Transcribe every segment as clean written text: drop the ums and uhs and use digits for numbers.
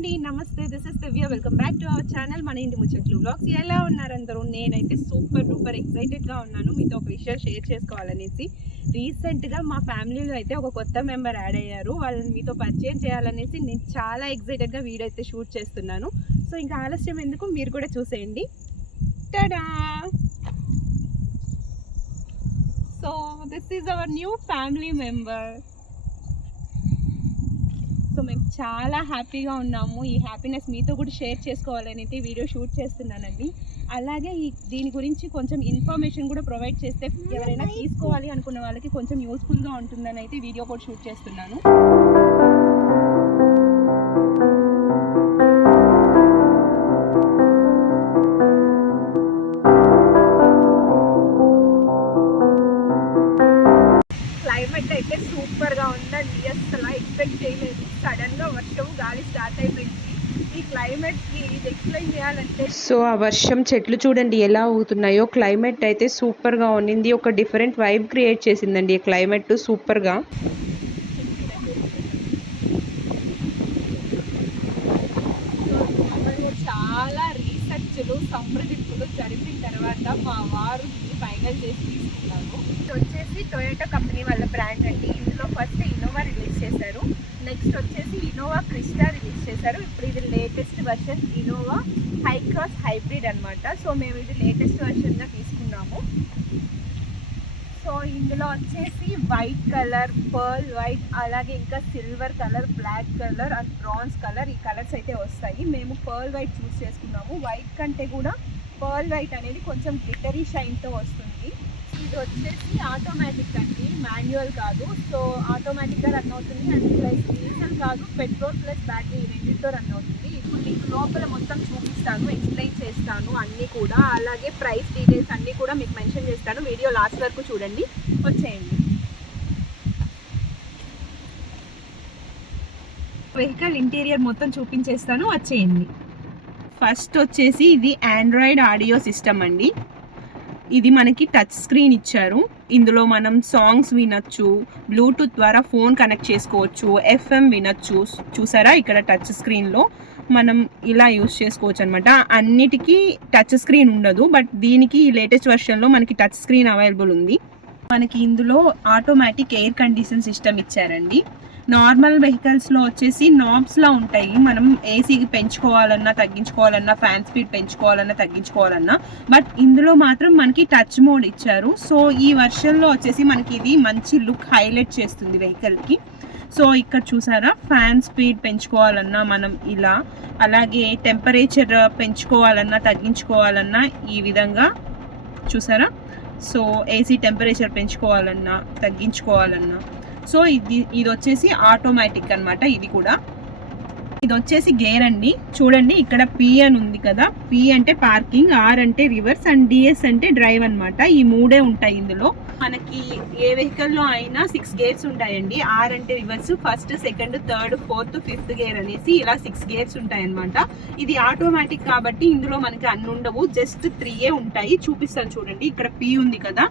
అండి, నమస్తే. This is Divya. Welcome back to our channel మన ఇంటి ముచ్చట్లు వ్లాగ్స్. ఎలా ఉన్నారు అందరూ? నేనైతే సూపర్ ఎక్సైటెడ్గా ఉన్నాను మీతో ఒక విషయం షేర్ చేసుకోవాలనేసి. రీసెంట్గా మా ఫ్యామిలీలో అయితే ఒక కొత్త మెంబర్ యాడ్ అయ్యారు. వాళ్ళని మీతో పరిచయం చేయాలనేసి నేను చాలా ఎక్సైటెడ్గా వీడియో అయితే షూట్ చేస్తున్నాను. సో ఇంకా ఆలస్యం ఎందుకు, మీరు కూడా చూసేయండి. Ta-da! So this is our new family member. So మేము చాలా హ్యాపీగా ఉన్నాము. ఈ హ్యాపీనెస్ మీతో కూడా షేర్ చేసుకోవాలని అయితే వీడియో షూట్ చేస్తున్నానండి. అలాగే దీని గురించి కొంచెం ఇన్ఫర్మేషన్ కూడా ప్రొవైడ్ చేస్తే ఎవరైనా తీసుకోవాలి అనుకున్న వాళ్ళకి కొంచెం యూస్ఫుల్గా ఉంటుందని అయితే వీడియో కూడా షూట్ చేస్తున్నాను. క్లైమేట్ అయితే సూపర్గా ఉందండి. అసలు ఎక్స్పెక్ట్ చేయలేదు. సడన్గా వర్షం, గాలి స్టార్ట్ అయిపోయింది. ఈ క్లైమేట్కి ఇది ఎక్స్ప్లెయిన్ చేయాలంటే, సో ఆ వర్షం, చెట్లు చూడండి ఎలా అవుతున్నాయో. క్లైమేట్ అయితే సూపర్గా ఉండింది. ఒక డిఫరెంట్ వైబ్ క్రియేట్ చేసిందండి ఈ క్లైమేట్ సూపర్గా. చాలా రీసెర్చ్లు, సంప్రదింపులు జరిపిన తర్వాత మా వారు ఫైనల్ చేసి తీసుకున్నాను. ఇది వచ్చేసి టొయోటా కంపెనీ వాళ్ళ బ్రాండ్ అండి. ఇందులో ఫస్ట్ ఇన్నోవా రిలీజ్ చేశారు. నెక్స్ట్ వచ్చేసి ఇన్నోవా క్రిస్టా రిలీజ్ చేశారు. ఇప్పుడు ఇది latest version Innova high cross hybrid అనమాట. సో మేము ఇది లేటెస్ట్ వర్షన్గా తీసుకున్నాము. సో ఇందులో వచ్చేసి వైట్ కలర్, పర్ల్ వైట్, అలాగే ఇంకా silver colour, black colour and bronze colour, ఈ కలర్స్ అయితే వస్తాయి. మేము పర్ల్ వైట్ చూస్ చేసుకున్నాము. వైట్ కంటే కూడా పర్ల్ వైట్ అనేది కొంచెం గ్లిటరీ షైన్తో వస్తుంది. ఇది వచ్చేసి ఆటోమేటిక్ అండి, మాన్యువల్ కాదు. సో ఆటోమేటిక్గా రన్ అవుతుంది. అండ్ ప్లస్ డీజిల్ కాదు, పెట్రోల్ ప్లస్ బ్యాటరీ రెండింటితో రన్ అవుతుంది. ఇప్పుడు మీకు లోపల మొత్తం చూపిస్తాను, ఎక్స్ప్లెయిన్ చేస్తాను అన్నీ కూడా. అలాగే ప్రైస్ డీటెయిల్స్ అన్నీ కూడా మీకు మెన్షన్ చేస్తాను. వీడియో లాస్ట్ వరకు చూడండి. వచ్చేయండి. వెహికల్ ఇంటీరియర్ మొత్తం చూపించేస్తాను, వచ్చేయండి. ఫస్ట్ వచ్చేసి ఇది ఆండ్రాయిడ్ ఆడియో సిస్టమ్ అండి. ఇది మనకి టచ్ స్క్రీన్ ఇచ్చారు. ఇందులో మనం సాంగ్స్ వినొచ్చు, బ్లూటూత్ ద్వారా ఫోన్ కనెక్ట్ చేసుకోవచ్చు, FM వినొచ్చు. చూసారా, ఇక్కడ టచ్ స్క్రీన్లో మనం ఇలా యూస్ చేసుకోవచ్చు అనమాట. అన్నిటికీ టచ్ స్క్రీన్ ఉండదు, బట్ దీనికి లేటెస్ట్ వర్షన్లో మనకి టచ్ స్క్రీన్ అవైలబుల్ ఉంది. మనకి ఇందులో ఆటోమేటిక్ ఎయిర్ కండిషన్ సిస్టమ్ ఇచ్చారండి. నార్మల్ వెహికల్స్లో వచ్చేసి నాబ్స్లా ఉంటాయి. మనం ఏసీకి పెంచుకోవాలన్నా తగ్గించుకోవాలన్నా, ఫ్యాన్ స్పీడ్ పెంచుకోవాలన్నా తగ్గించుకోవాలన్నా, బట్ ఇందులో మాత్రం మనకి టచ్ మోడ్ ఇచ్చారు. సో ఈ వర్షన్లో వచ్చేసి మనకి ఇది మంచి లుక్ హైలైట్ చేస్తుంది వెహికల్కి. సో ఇక్కడ చూసారా, ఫ్యాన్ స్పీడ్ పెంచుకోవాలన్నా మనం ఇలా, అలాగే టెంపరేచర్ పెంచుకోవాలన్నా తగ్గించుకోవాలన్నా ఈ విధంగా చూసారా. సో ఏసీ టెంపరేచర్ పెంచుకోవాలన్నా తగ్గించుకోవాలన్నా. సో ఇది వచ్చేసి ఆటోమేటిక్ అనమాట. ఇది వచ్చేసి గేర్ అండి. చూడండి, ఇక్కడ P అని ఉంది కదా. P అంటే పార్కింగ్, R అంటే రివర్స్ అండ్ DS అంటే డ్రైవ్ అనమాట. ఈ మూడే ఉంటాయి ఇందులో. మనకి ఏ వెహికల్లో అయినా 6 గేర్స్ ఉంటాయండి. R అంటే reverse, first, second, third, fourth, fifth gear అనేసి ఇలా 6 గేర్స్ ఉంటాయి అనమాట. ఇది ఆటోమేటిక్ కాబట్టి ఇందులో మనకి అన్ని ఉండవు, జస్ట్ 3 ఉంటాయి. చూపిస్తాను చూడండి. ఇక్కడ P ఉంది కదా.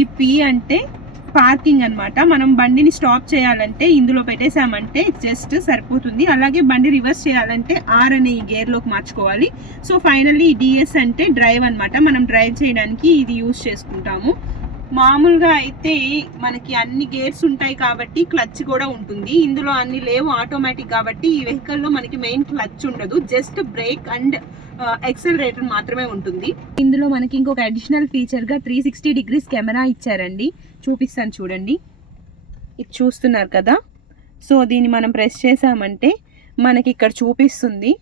ఈ P అంటే పార్కింగ్ అనమాట. మనం బండిని స్టాప్ చేయాలంటే ఇందులో పెట్టేసామంటే జస్ట్ సరిపోతుంది. అలాగే బండి రివర్స్ చేయాలంటే R అనే ఈ గేర్లోకి మార్చుకోవాలి. సో ఫైనల్లీ ఈ DS అంటే డ్రైవ్ అనమాట. మనం డ్రైవ్ చేయడానికి ఇది యూస్ చేసుకుంటాము. మామూలుగా అయితే మనకి అన్ని గేర్స్ ఉంటాయి కాబట్టి క్లచ్ కూడా ఉంటుంది. ఇందులో అన్ని లేవు, ఆటోమేటిక్ కాబట్టి ఈ వెహికల్లో మనకి మెయిన్ క్లచ్ ఉండదు, జస్ట్ బ్రేక్ అండ్ ఎక్సెలరేటర్ మాత్రమే ఉంటుంది. ఇందులో మనకి ఇంకొక అడిషనల్ ఫీచర్గా 360 డిగ్రీస్ కెమెరా ఇచ్చారండి. చూపిస్తాను చూడండి. ఇది చూస్తున్నారు కదా. సో దీన్ని మనం ప్రెస్ చేసామంటే మనకి ఇక్కడ చూపిస్తుంది.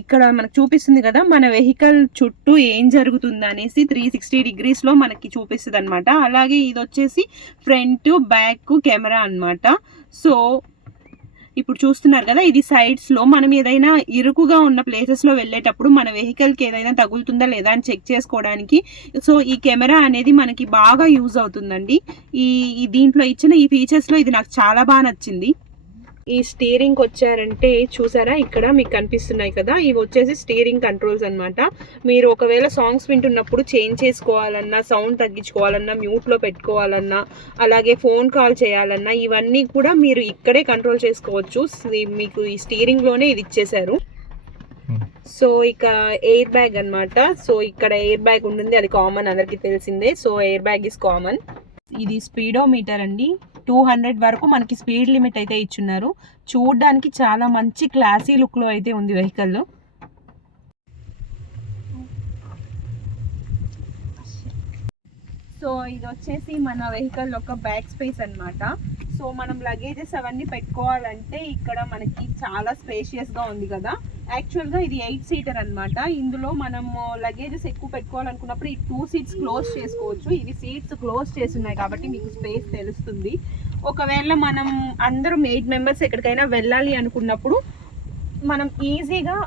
ఇక్కడ మనకు చూపిస్తుంది కదా మన వెహికల్ చుట్టూ ఏం జరుగుతుంది అనేసి 360 డిగ్రీస్లో మనకి చూపిస్తుంది అనమాట. అలాగే ఇది వచ్చేసి ఫ్రంట్ బ్యాక్ కెమెరా అనమాట. సో ఇప్పుడు చూస్తున్నారు కదా, ఇది సైడ్స్లో మనం ఏదైనా ఇరుకుగా ఉన్న ప్లేసెస్లో వెళ్ళేటప్పుడు మన వెహికల్కి ఏదైనా తగులుతుందా లేదా అని చెక్ చేసుకోవడానికి సో ఈ కెమెరా అనేది మనకి బాగా యూజ్ అవుతుందండి. దీంట్లో ఇచ్చిన ఈ ఫీచర్స్లో ఇది నాకు చాలా బాగా నచ్చింది. ఈ స్టీరింగ్ వచ్చారంటే చూసారా, ఇక్కడ మీకు కనిపిస్తున్నాయి కదా, ఇవి వచ్చేసి స్టీరింగ్ కంట్రోల్స్ అన్నమాట. మీరు ఒకవేళ సాంగ్స్ వింటున్నప్పుడు చేంజ్ చేసుకోవాలన్నా, సౌండ్ తగ్గించుకోవాలన్నా, మ్యూట్లో పెట్టుకోవాలన్నా, అలాగే ఫోన్ కాల్ చేయాలన్నా, ఇవన్నీ కూడా మీరు ఇక్కడే కంట్రోల్ చేసుకోవచ్చు. మీకు ఈ స్టీరింగ్లోనే ఇది ఇచ్చేశారు. సో ఇక ఎయిర్ బ్యాగ్ అన్నమాట. సో ఇక్కడ ఎయిర్ బ్యాగ్ ఉంటుంది, అది కామన్, అందరికీ తెలిసిందే. So air bag is common. ఇది స్పీడోమీటర్ అండి. 200 వరకు మనకి స్పీడ్ లిమిట్ అయితే ఇచ్చున్నారు. చూడడానికి చాలా మంచి క్లాసీ లుక్లో అయితే ఉంది వెహికల్. సో ఇది వచ్చేసి మన వెహికల్ ఒక బ్యాక్ స్పేస్ అన్నమాట. సో మనం లగేజెస్ అవన్నీ పెట్టుకోవాలంటే ఇక్కడ మనకి చాలా స్పేషియస్గా ఉంది కదా. యాక్చువల్గా ఇది 8 సీటర్ అన్నమాట. ఇందులో మనము లగేజెస్ ఎక్కువ పెట్టుకోవాలనుకున్నప్పుడు ఈ 2 సీట్స్ క్లోజ్ చేసుకోవచ్చు. ఇవి సీట్స్ క్లోజ్ చేస్తున్నాయి కాబట్టి మీకు స్పేస్ తెలుస్తుంది. ఒకవేళ మనం అందరం 8 మెంబర్స్ ఎక్కడికైనా వెళ్ళాలి అనుకున్నప్పుడు మనం ఈజీగా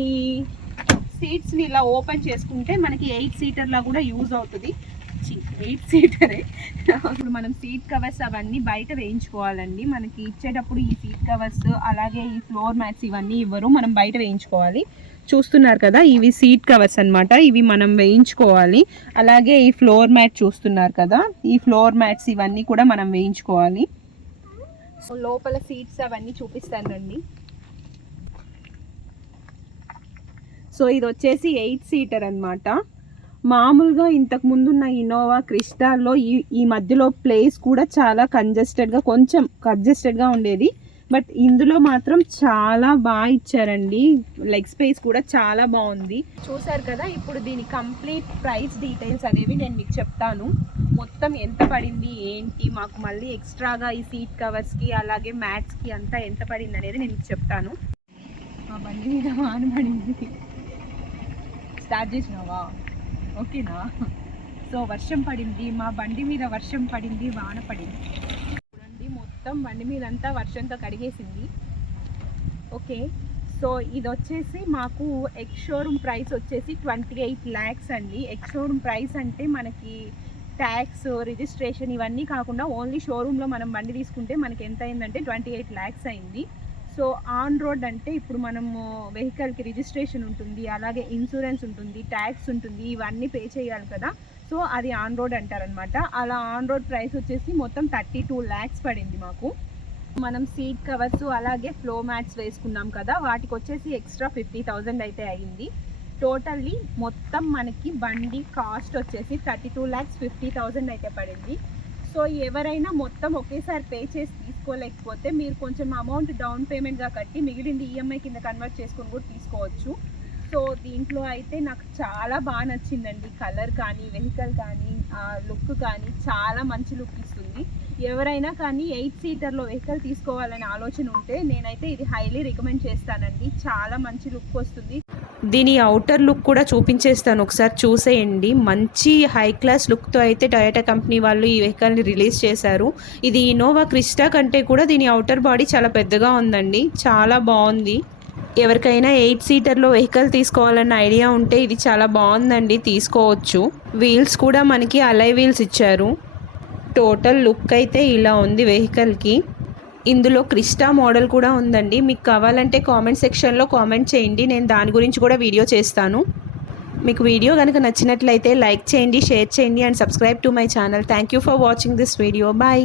ఈ సీట్స్ని ఇలా ఓపెన్ చేసుకుంటే మనకి 8 సీటర్లా కూడా యూజ్ అవుతుంది. 8 సీటరే. ఇప్పుడు మనం సీట్ కవర్స్ అవన్నీ బయట వేయించుకోవాలండి. మనకి ఇచ్చేటప్పుడు ఈ సీట్ కవర్స్ అలాగే ఈ ఫ్లోర్ మ్యాట్స్ ఇవన్నీ ఇవ్వరు, మనం బయట వేయించుకోవాలి. చూస్తున్నారు కదా, ఇవి సీట్ కవర్స్ అన్నమాట. ఇవి మనం వేయించుకోవాలి. అలాగే ఈ ఫ్లోర్ మ్యాట్ చూస్తున్నారు కదా, ఈ ఫ్లోర్ మ్యాట్స్ ఇవన్నీ కూడా మనం వేయించుకోవాలి. సో లోపల సీట్స్ అవన్నీ చూపిస్తానండి. సో ఇది వచ్చేసి 8 సీటర్ అన్నమాట. మామూలుగా ఇంతకు ముందున్న ఇన్నోవా క్రిస్టాల్లో ఈ మధ్యలో ప్లేస్ కూడా చాలా కొంచెం కంజెస్టెడ్గా ఉండేది. బట్ ఇందులో మాత్రం చాలా బాగా ఇచ్చారండి. లెగ్ స్పేస్ కూడా చాలా బాగుంది. చూసారు కదా, ఇప్పుడు దీని కంప్లీట్ ప్రైస్ డీటెయిల్స్ అనేవి నేను మీకు చెప్తాను. మొత్తం ఎంత పడింది ఏంటి, మాకు మళ్ళీ ఎక్స్ట్రాగా ఈ సీట్ కవర్స్కి అలాగే మ్యాట్స్కి అంతా ఎంత పడింది అనేది నేను మీకు చెప్తాను. మా బండి మీద వాన పడింది. స్టార్ట్ చేసినావా? ఓకేనా? సో వర్షం పడింది, మా బండి మీద వర్షం పడింది, వాన పడింది. చూడండి, మొత్తం బండి మీద అంతా వర్షంతో కడిగేసింది. ఓకే, సో ఇది వచ్చేసి మాకు ఎక్స్ షోరూమ్ ప్రైస్ వచ్చేసి 28 lakhs అండి. ఎక్స్ షోరూమ్ ప్రైస్ అంటే మనకి ట్యాక్స్, రిజిస్ట్రేషన్ ఇవన్నీ కాకుండా ఓన్లీ షోరూంలో మనం బండి తీసుకుంటే మనకి ఎంత అయిందంటే 28 lakhs అయింది. సో ఆన్ రోడ్ అంటే ఇప్పుడు మనము వెహికల్కి రిజిస్ట్రేషన్ ఉంటుంది, అలాగే ఇన్సూరెన్స్ ఉంటుంది, ట్యాక్స్ ఉంటుంది, ఇవన్నీ పే చేయాలి కదా. సో అది ఆన్ రోడ్ అంటారనమాట. అలా ఆన్ రోడ్ ప్రైస్ వచ్చేసి మొత్తం 32 lakhs పడింది మాకు. మనం సీట్ కవర్స్ అలాగే ఫ్లో మ్యాట్స్ వేసుకున్నాం కదా, వాటికి వచ్చేసి ఎక్స్ట్రా 50,000 అయితే అయింది. టోటల్లీ మొత్తం మనకి బండి కాస్ట్ వచ్చేసి 32,50,000 అయితే పడింది. సో ఎవరైనా మొత్తం ఒకేసారి పే చేసి తీసుకోలేకపోతే మీరు కొంచెం అమౌంట్ డౌన్ పేమెంట్గా కట్టి మిగిలింది ఈఎంఐ కింద కన్వర్ట్ చేసుకొని కూడా తీసుకోవచ్చు. సో దీంట్లో అయితే నాకు చాలా బాగా నచ్చిందండి. కలర్ కానీ, వెహికల్ కానీ, లుక్ కానీ చాలా మంచి లుక్ ఇస్తుంది. ఎవరైనా కానీ 8 సీటర్లో వెహికల్ తీసుకోవాలనే ఆలోచన ఉంటే నేనైతే ఇది హైలీ రికమెండ్ చేస్తానండి. చాలా మంచి లుక్ వస్తుంది. దీని అవుటర్ లుక్ కూడా చూపించేస్తాను, ఒకసారి చూసేయండి. మంచి హై క్లాస్ లుక్తో అయితే టొయోటా కంపెనీ వాళ్ళు ఈ వెహికల్ని రిలీజ్ చేశారు. ఇది ఇన్నోవా క్రిస్టా కంటే కూడా దీని అవుటర్ బాడీ చాలా పెద్దగా ఉందండి, చాలా బాగుంది. ఎవరికైనా 8 సీటర్లో వెహికల్ తీసుకోవాలన్న ఐడియా ఉంటే ఇది చాలా బాగుందండి, తీసుకోవచ్చు. వీల్స్ కూడా మనకి అలై వీల్స్ ఇచ్చారు. టోటల్ లుక్ అయితే ఇలా ఉంది వెహికల్కి. ఇందులో క్రిస్టా మోడల్ కూడా ఉందండి. మీకు కావాలంటే కామెంట్ సెక్షన్లో కామెంట్ చేయండి, నేను దాని గురించి కూడా వీడియో చేస్తాను. మీకు వీడియో కనుక నచ్చినట్లయితే లైక్ చేయండి, షేర్ చేయండి and subscribe to my channel. Thank you for watching this video. Bye.